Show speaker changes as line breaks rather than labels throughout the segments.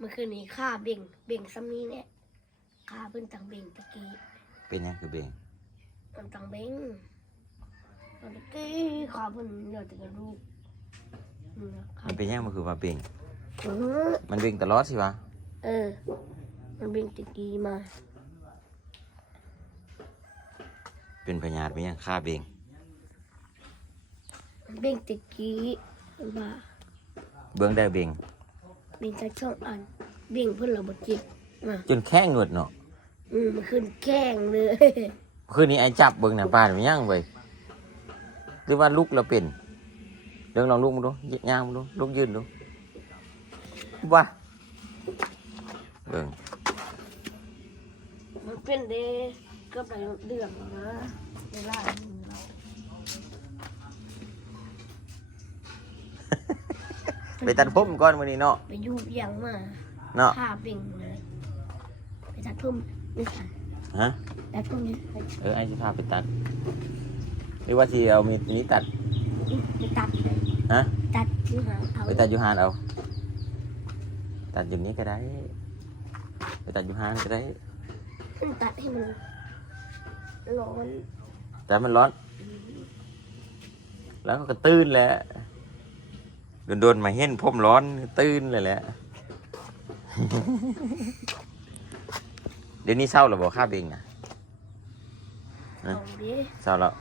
เมื่อคืนนี้ข้าเบ่ง เบ่งซ้ำนี้เนี่ยข้าเพิ่นตังเบ่งตะกี้
เป็นหยังคือเบง
มันตังเบ่งตอนตะกี้ข้าเพิ่นเดี๋ยวจะกระดูกนี่นะข้า
มันเป็นหยังมันคือว่าเบง
เออ
มันเบงตลอดสิวะ
เออ มันเบ่งตะกี้มา
เป็นพญาธิเป็นหยังค่าเบง
มันเบ่งตะกี้มา
เบิ่งได้เบง
เบ่งแค่ช่องอันเบ่งเพิ่นระบบจิตมา
จนแข้งหนวดเนาะ
อืมมันขึ้นแข้งเลย
คืนนี้ไอ้จับเบิ่งหน้าป้าเป็นหยังเว้ยหรือว่าลุกแล้วเป็นเรื่องลองลุกมาดูย่างมาดูลุกยืนดูว่าเบิ่ง
มันเป็นเดเก็ไปเดือนนะเวลา
ไปตัดผมก่อนมื้อนี้เนาะ
ไปยูบยังมา
เนาะ
ผ้าเบ่งเลยไปตัดทุ่มนี่ค่ะ
ฮะ
ตัดทุ่มนี่ไป
เออไอ้สิพาไปตัดหรือว่าสิเอามีนี้ตัด
ไปตัดเลย
ฮะ
ตัดที่หางเอา
ไปตัดอยูฮานเอาตัดอยู่นี้ก็ได้ไปตัดอยูฮานก็ได้
ตัดให้มันร้อน
แต่มันร้อน แล้วก็ตื้นแหละ โดนๆมาเห็นผมร้อนตื้นเลยแหละ เดี๋ยวนี้เศร้าหรือบอกข้าเบงนะ
ลองดิ
เศร้าแล้ว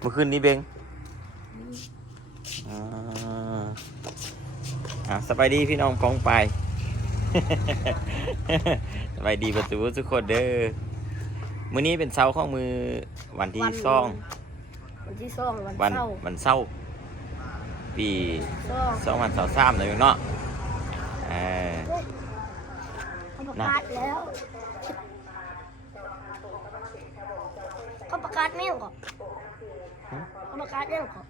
เมื่อคืนนี้เบงอ่าอะสบายดีพี่น้องกองไปสบายดีประตูทุกคนเด้อมื้อนี้เป็นเช้าของมือวันที่สอง
วันที่สองวัน
วัน
เสาร์
วันเสาร์ ปี
สอง
สองวันเสาร์สามเลยเนาะเออ
เขาประกาศแล้ว เขาประกาศไม่ยังก่อนเขาประกาศไม่ยังก่อน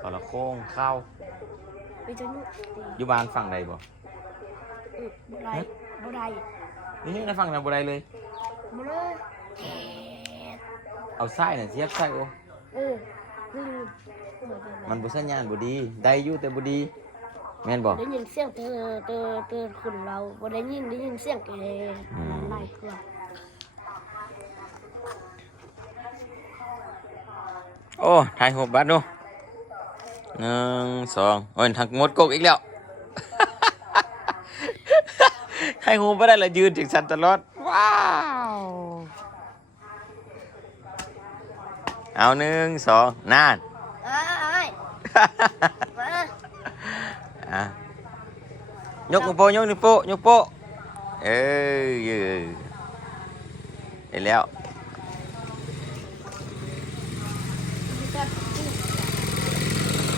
ขอละโค้งเข้า
ไปจนนุตี
อยู่บ้านฝั่งใดบ่
อืมบุไรบุไร
นี่นะฝั่งไหนบ่ได้เลย
มาเลยแหม
เอาไส้น่ะเสียบไส้โอ
เออลืมเหมือนกัน
มันบ่สัญญาณบ่ดี ได้อยู่แต่บ่ดีแม่นบ่
ได้ยินเสียงเธอเธอเธอคนเราบ่ได้ยินได้ยินเสียงแก
อืม
ไล่เครื่อง
โอ้ถ่ายรูปบัตรดูหนึ่งสองโอ้ยทางงดกกอีกแล้ว ถ่ายรูปบ่ได้ละยืนถึงสันตลอด ว้าว เอาหนึ่งสองนาน
เอ้ยมา
อะยกนิ้วโป้ยกนิ้วโป้ยกโป้เอ้ยเอ้ยเห็นแล้ว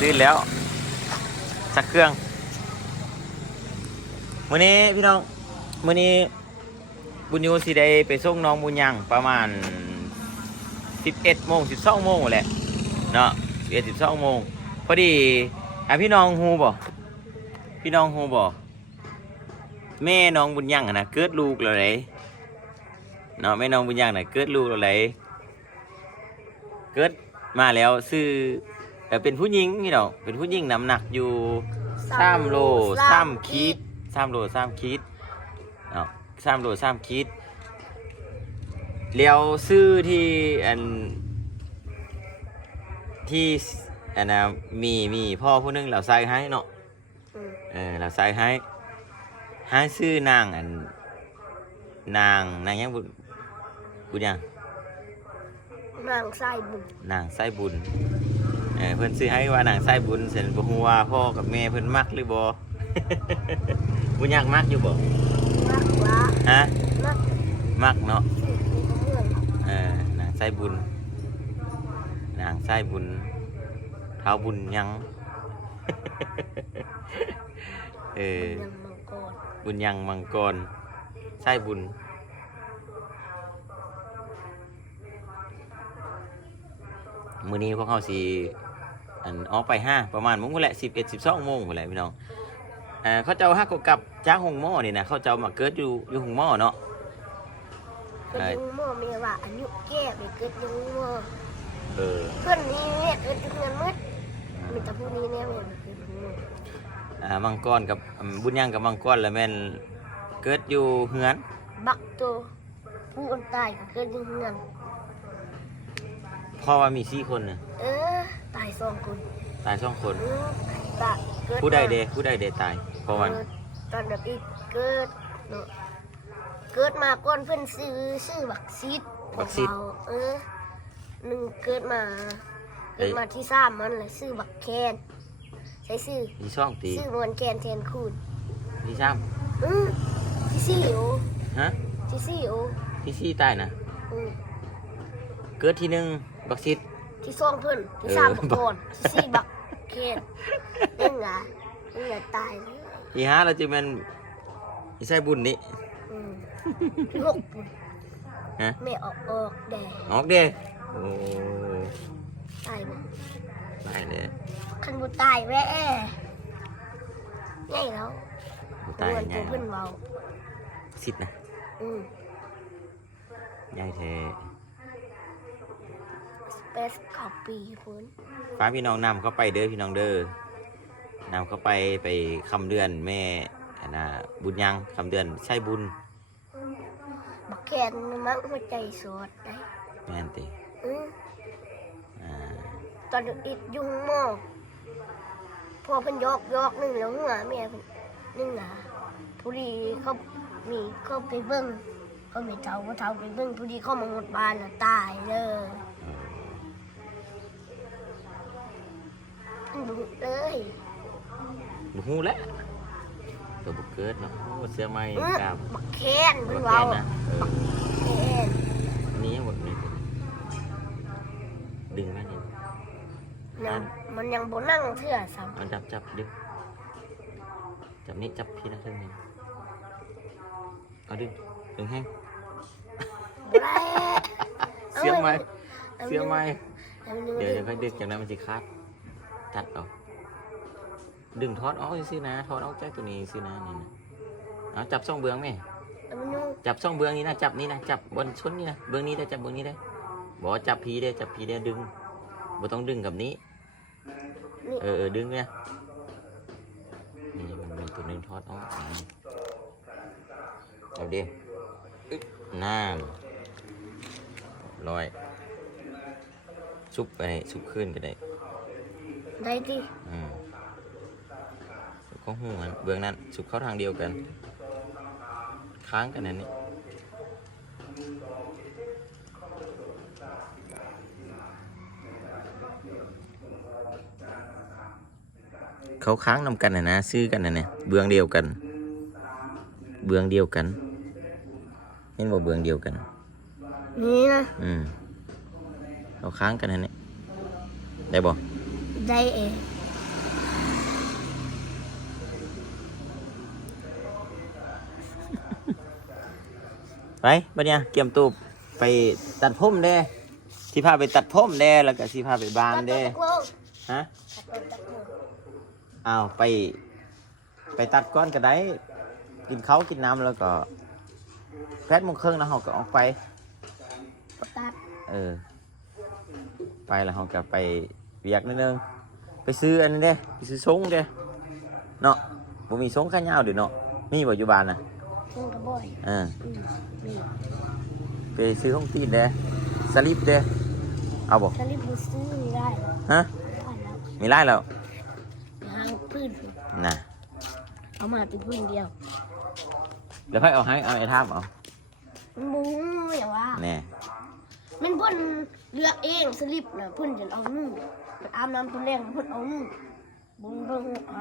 ตื่นแล้วสักเครื่องมื้อนี้พี่น้องมื้อนี้บุญยูสิได้ไปส่งน้องบุญยังประมาณ 11โมง12โมงแหละเนาะ11 12โมงพอดีอะพี่น้องฮูบ่พี่น้องฮูบอกแม่น้องบุญยังนะเกิดลูกแล้วไหนเนาะแม่น้องบุญยังนะเกิดลูกแล้วไหนเกิดมาแล้วซื้อเอ่เป็นผู้หญิงพี่น้องเป็นผู้หญิงน้ำหนักอยู่สามโลสามขีดสามโลสามขีดเนาะสามโลสามขีด แล้วซื้อที่อันที่อันนะมีมีพ่อผู้หนึงเราใส่ให้เนาะ
อืม
เออเราใส่ให้ให้ซื้อนางอันนางนางยังบุญบุญยัง
นางไส้บุญ
นางไส้บุญเออเพิ่นซื้อให้ว่านางไส้บุญเสร็จบ่ฮู้ว่าพ่อกับแม่เพิ่นมักหรือบ่บุญยังมักอยู่บ่
มักละ
ฮะ
มัก
มักเนาะ
สิมีเมือง
เออนาง ไส้บุญ นางไส้บุญ เท้าบุญยัง เออ
ยังมังกร
บุญยังมังกร ไส้บุญมื้อนี้พวกเขาสิอันออกไปห้าประมาณโมงแหละสิบเอ็ดสิบสองโมงแหละพี่น้องเอ่อเขาเจ้าฮักกับจ้างหงหม้อนี่นะเขาเจ้ามาเกิดอยู่อยู่หงหม้อเนาะ
เกิดยังหม้อมีว่าอายุแก่ไปเกิดยังหม้อ
เออ
เพื่อนนี้เนี่ยเกิดยังเงินมืดมีแต่ผู้นี้เนี่ยแม่นเกิดยังหม้อ
อ่ามังกรกับอืมบุญยังกับมังกรแล้วแม่นเกิดอยู่เฮือน
บักตัวผู้คนตายก็เกิดอยู่เฮือน
เพราะว่ามีสี่คนน่ะ
เออตายสองคน
ตายสองคน
อืมตายเกิด
ผู้ใด
มา
เดผู้ใดเดตายเพราะวัน
เกิดตอนแบบอีกเกิดเนอะ เกิดมาก่อนเพิ่นซื้อซื้อบักซีดของเขาเออหนึ่งเกิดมาเกิดมาที่สามมันเลยซื้อบักแคนใช้ซื้อ
ที่ช่องตี
ซื้อมวนแคนแทนคูณ
ที่ซ้
อืมที่สี่โอำ
ฮะ
ที่สี่โอ
ที่สี่ตายนะ
อืม
เกิดที่หนึ่งบักซิด
ที่สองเพิ่นที่
เออ
สามบักก่อนที่สี่บักแคนเอ็งอะเอ็งอะตายเลย
ที่ห้าเราจะเป็นอีใช่บุญนี่
อืมที่ หกปุ่น
ฮะ
ไม่ออกออกแดด
ออกเด้โอ้
ตายบ่
ตายเลย
คันบ่ตายแว่ง่ายแล้ว
บ่ตาย
เหมือน
ไง
ตัวเพิ่นเว้า
ซิดนะ
อืม
ยายแท้
สเปซคอปปี้พุ่น
ฟ้าพี่น้องนำเข้าไปเด้อพี่น้องเด้อนำเข้าไปไปคำเดือนแม่ อันน่ะบุญยังคำเดือนใช่บุญ
บักแขนมันหัวใจสดได้
แม่นติ
อืม
อ่า
ตอนอีกยุ่งหม้อพอเพิ่นยอกยอกหนึงแล้วหัวแม่เพิ่นนึงหนาผู้ดีเขามีเขาไปเบิ่งเขามีเฒ่าบ่เฒ่าไปเบิ่งผู้ดีเข้ามาหมดบ้านน่ะตายเลย
เออ
เพิ่นดุเลย
บ่ฮู้แล้ว ตัวบ่เกิดเนาะโอ้เสื้อไหม้
อื้อก
ล้าม
บักแขน
บ่
เพิ่น
แก่
เว้า
นะเออ
แขน
อันนี้ยังหมดนี่ดึงไหมเนี่ย
ยังมันยังบ่นั่งเทื่อซ้ำ
เอาจับจับดึงจับนี่จับพี่นะเท่านี้เอาดึงดึงแห้ง
บ่ได้
เสียไหมเสียไหม
เอามันยัง
เดี๋ยว
ดึ
เดี๋ยว
ง
ค่อยดึงจากนั้นมันจะคาดตัดเอา ดึงทอดออกสินะทอดออกจากตัวนี้สินะนี่นะเอาจับช่องเบืองไหม
เอามันยัง
จับช่องเบืองนี้นะจับนี่นะจับบนชนนี่นะเบืองนี้ได้จับเบืองนี้ได้บอกว่าจับพีได้จับพีได้ดึงบ่ต้องดึงกับนี้
นี่
เออเออดึงเนี่ยนี่มันมีตัวหนึงทอดออกนี่เอาเดียวอึ๊บน่านร้อยซุปไปซุปขึ้นก็ได้
ได้ดิ
อืมซุป ข้าวหูมันเบื้องนั้นซุปเข้าทางเดียวกัน ค้างกันนั่นนี่เขาค้างนำกันนะนะซื้อกันนะเนี่ยเบื้องเดียวกัน เบื้องเดียวกันเห็นบอกเบื้องเดียวกัน
นี่นะ
อืมเขาค้างกันนะเนี่ยได้บอก
ได้เอง
ไปบัดเนี่ยเกี่ยมตูบไปตัดผมเด้สิพาไปตัดผมเด้แล้วก็สิพาไปบานเด้
ตัดโลก
ฮะ
ตัดโลกตัดโลก
อ้าวไป ไปตัดก้อนก็ได้ กินข้าวกินน้ำแล้วก็แปดโมงครึ่งแล้วเราก็ออกไป
ตัด
เออ ไปแล้วเราก็ไปเวียกนิดนึงไปซื้ออันนี้เด้ไปซื้อซงเด้เนาะบ่มีซงข้าวยาวเดี๋ยวเนาะมีบ่อยู่บ้านน่ะ
ทิ้งกระบอก
เออ
อืมนี่
ไปซื้อห้องตีนเด้สลิปเด้เอาบ่
สลิปบูซื้อไม่ได้
ฮะ
ผ่านแล้ว
มีไล่แล้ว
หางพื้น
น่ะ
เอามาเป็นพื้นเดียว
เดี๋ยวค่อยเอาให้เอาไอ้ท่ามเอา
มันบูอย่าว่า
แน่
มันพ่นเลือกเองสลิปนะพ่นจนเอานึ่มันอาบน้ำตัวแรกเพ่นเอานึ่งบุญเบิ่งเอา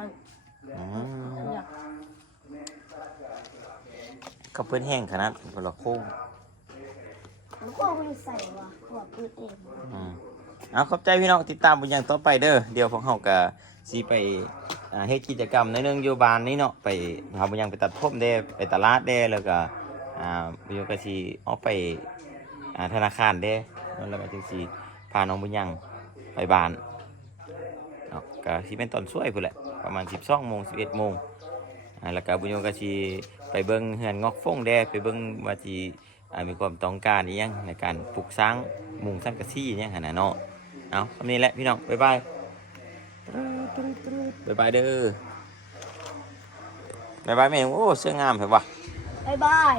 อืม
เลือก
ก็เพื่อนแห้งขนาดคนละโค้ง
มันก็ไม่ได้ใส่ว่ะเขาบอกพื้นเอง
อืมเอาขอบใจพี่น้องติดตามบุญยังต่อไปเด้อเดี๋ยวพวกเราก็สิไปอ่าเฮ็ดกิจกรรมในเรื่องอยู่บ้านนี้เนาะไปพาบุญยังไปตัดผมเด้ไปตลาดเด้แล้วก็อ่าบุญยังก็สิออกไปอ่าธนาคารเด้แล้วก็จึงสิพาน้องบุญยังไปบ้านเนาะก็สิเป็นตอนช่วยพุ่นแหละประมาณ 12โมง11โมงอ่าแล้วก็บุญยังก็สิ ไปเบิ่งเฮือนงอกฟงเด้ไปเบิ่งว่าสิอ่ามีความต้องการอีหยังในการปลูกสร้างมุงสังกระสีเนี่ยหั่นน่ะเนาะเอาคำนี้แหละพี่น้องบ๊ายบายบ๊ายบายเด้อบ๊ายบายแม่โอ้เสื้องามเหรอวะ
บ๊ายบาย